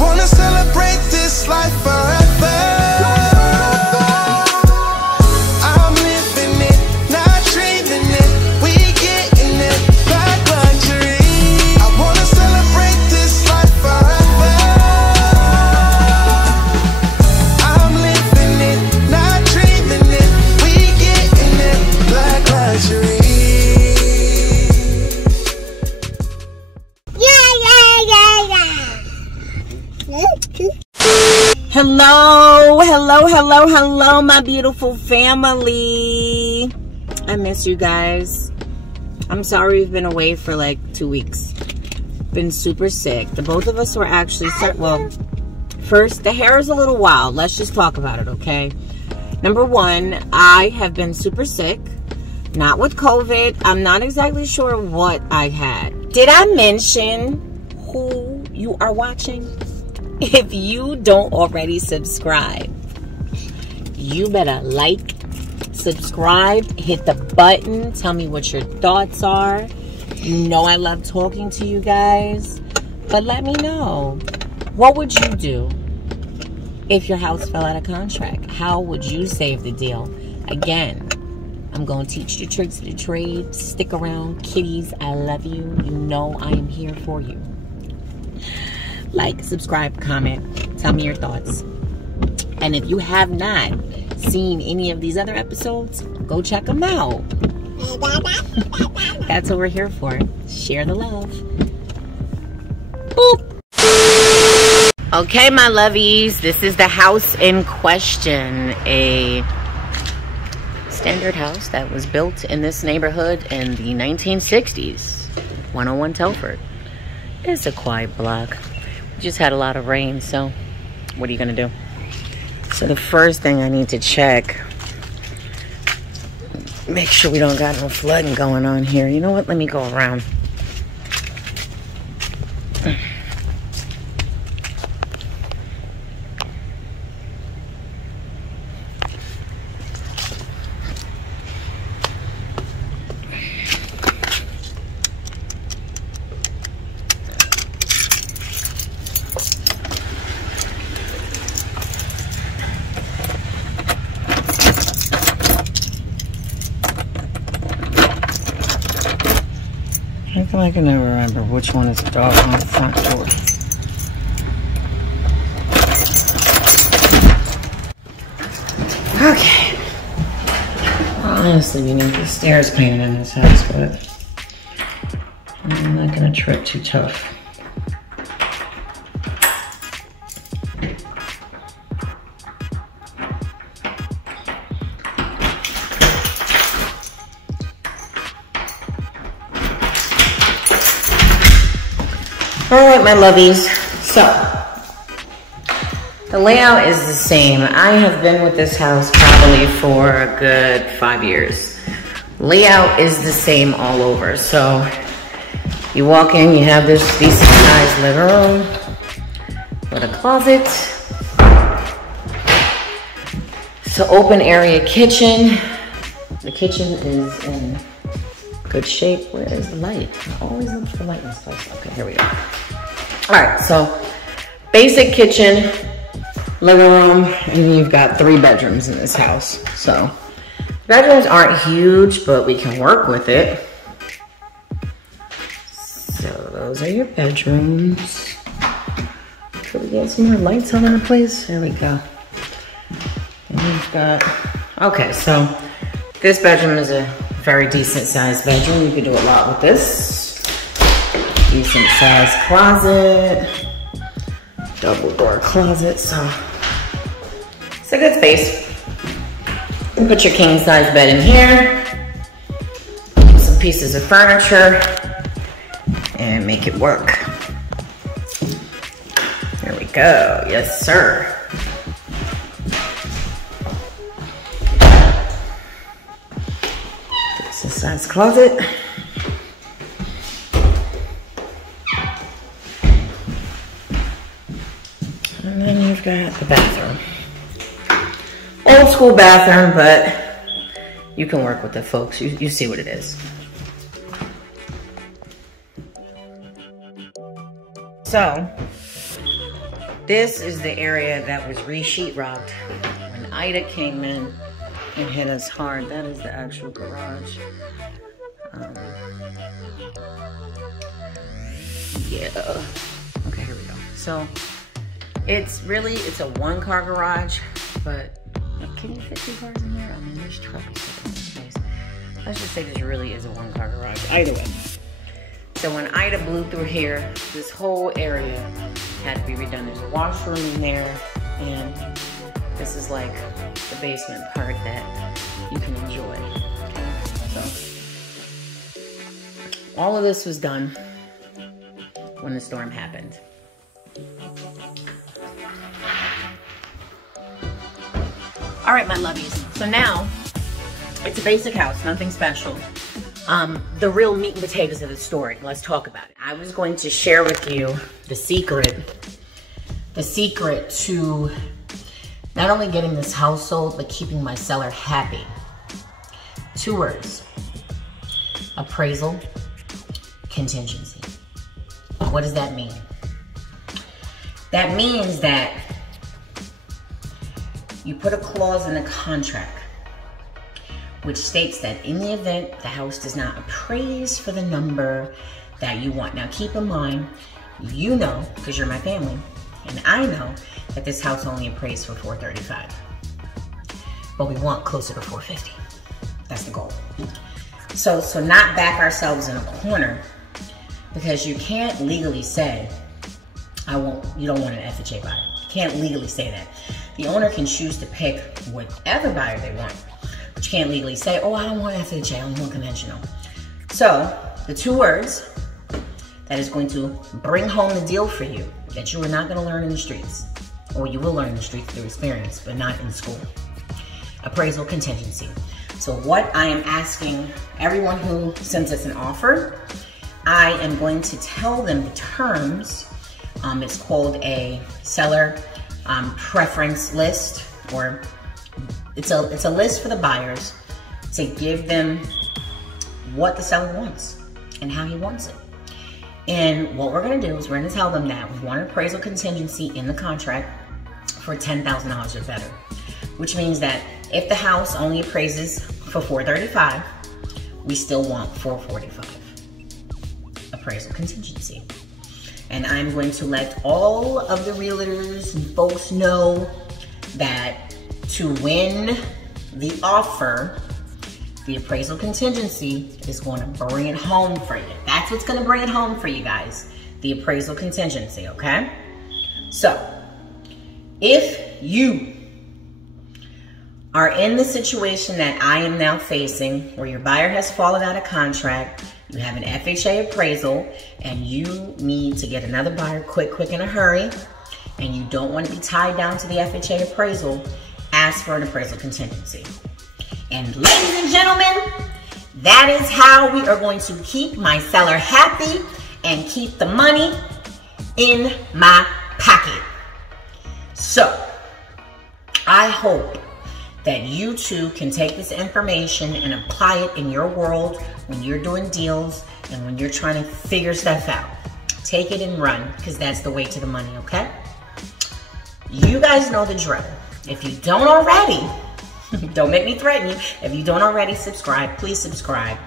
wanna celebrate this life forever. I'm living it, not dreaming it. We getting it, black luxury. I wanna celebrate this life forever. I'm living it, not dreaming it. We getting it, black luxury. Hello, my beautiful family. I miss you guys. I'm sorry we've been away for like 2 weeks. Been super sick. The both of us were actually sick. Well, first, the hair is a little wild. Let's just talk about it, okay? Number one, I have been super sick. Not with COVID. I'm not exactly sure what I had. Did I mention who you are watching? If you don't already subscribe, you better like, subscribe, hit the button, tell me what your thoughts are. You know I love talking to you guys, but let me know. What would you do if your house fell out of contract? How would you save the deal? Again, I'm going to teach you tricks of the trade. Stick around, kitties. I love you. You know I am here for you. Like, subscribe, comment, tell me your thoughts. And if you have not seen any of these other episodes, go check them out. That's what we're here for. Share the love. Boop. Okay, my lovies, this is the house in question. A standard house that was built in this neighborhood in the 1960s. 101 Telford. It's a quiet block. Just had a lot of rain, so what are you gonna do? So the first thing I need to check, make sure we don't got no flooding going on here. You know what? Let me go around. I can never remember which one is the dog on the front door. Okay. Honestly, we need the stairs cleaning in this house, but I'm not gonna trip too tough. All right, my lovies. So, the layout is the same. I have been with this house probably for a good 5 years. Layout is the same all over. So, you walk in, you have this decent sized living room with a closet. It's an open area kitchen. The kitchen is in good shape. Where is the light? I always look for the light in this place. Okay, here we go. All right, so basic kitchen, living room, and you've got 3 bedrooms in this house. So bedrooms aren't huge, but we can work with it. So those are your bedrooms. Could we get some more lights on in the place? There we go. And we've got, okay, so this bedroom is a very decent sized bedroom. You could do a lot with this. Decent sized closet, double door closet, so it's a good space. You put your king size bed in here, some pieces of furniture, and make it work. There we go, yes sir. Decent sized closet. And then you've got the bathroom. Old school bathroom, but you can work with it, folks. You see what it is. So, This is the area that was re-sheetrocked when Ida came in and hit us hard. That is the actual garage. Yeah. Okay, here we go. So it's a one-car garage, but can you fit 2 cars in here? I mean, this truck is taking up space. Let's just say this really is a one-car garage. Either way. So when Ida blew through here, this whole area had to be redone. There's a washroom in there, and this is like the basement part that you can enjoy. Okay? So all of this was done when the storm happened. All right, my lovies. So now it's a basic house, nothing special. The real meat and potatoes of the story. Let's talk about it. I was going to share with you the secret to not only getting this house sold, but keeping my seller happy. 2 words: appraisal, contingency. What does that mean? That means that you put a clause in the contract which states that in the event the house does not appraise for the number that you want. Now keep in mind, you know, because you're my family, and I know that this house only appraised for $435. But we want closer to $450. That's the goal. So not back ourselves in a corner, because you can't legally say, you don't want an FHA buyer. You can't legally say that. The owner can choose to pick whatever buyer they want. But you can't legally say, oh, I don't want FHA, I only want conventional. So the 2 words that is going to bring home the deal for you, that you are not gonna learn in the streets, or you will learn in the streets through experience, but not in school: appraisal, contingency. So what I am asking everyone who sends us an offer, I am going to tell them the terms. It's called a seller preference list, or it's a list for the buyers to give them what the seller wants and how he wants it. And what we're gonna do is we're gonna tell them that we want an appraisal contingency in the contract for $10,000 or better, which means that if the house only appraises for $435, we still want $445 appraisal contingency. And I'm going to let all of the realtors and folks know that to win the offer, the appraisal contingency is going to bring it home for you. That's what's going to bring it home for you guys, the appraisal contingency, okay? So, if you are in the situation that I am now facing, where your buyer has fallen out of contract, you have an FHA appraisal, and you need to get another buyer quick in a hurry, and you don't want to be tied down to the FHA appraisal, ask for an appraisal contingency. And ladies and gentlemen, that is how we are going to keep my seller happy and keep the money in my pocket. So, I hope that you too can take this information and apply it in your world when you're doing deals and when you're trying to figure stuff out. Take it and run, because that's the way to the money, okay? You guys know the drill. If you don't already, don't make me threaten you. If you don't already subscribe, please subscribe.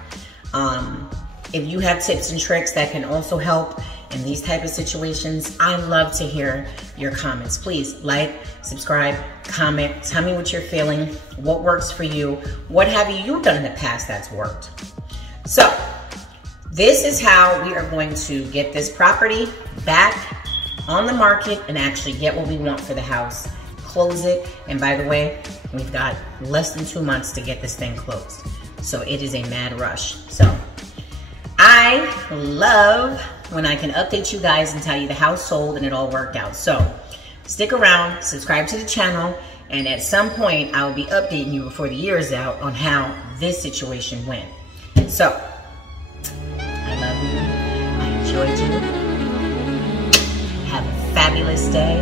If you have tips and tricks that can also help in these type of situations, I love to hear your comments. Please like, subscribe, comment, tell me what you're feeling, what works for you, what have you done in the past that's worked. So this is how we are going to get this property back on the market and actually get what we want for the house, close it. And by the way, we've got less than 2 months to get this thing closed. So it is a mad rush. So I love when I can update you guys and tell you the house sold and it all worked out. So stick around, subscribe to the channel, and at some point I will be updating you before the year is out on how this situation went. So I love you, I enjoyed you. Have a fabulous day.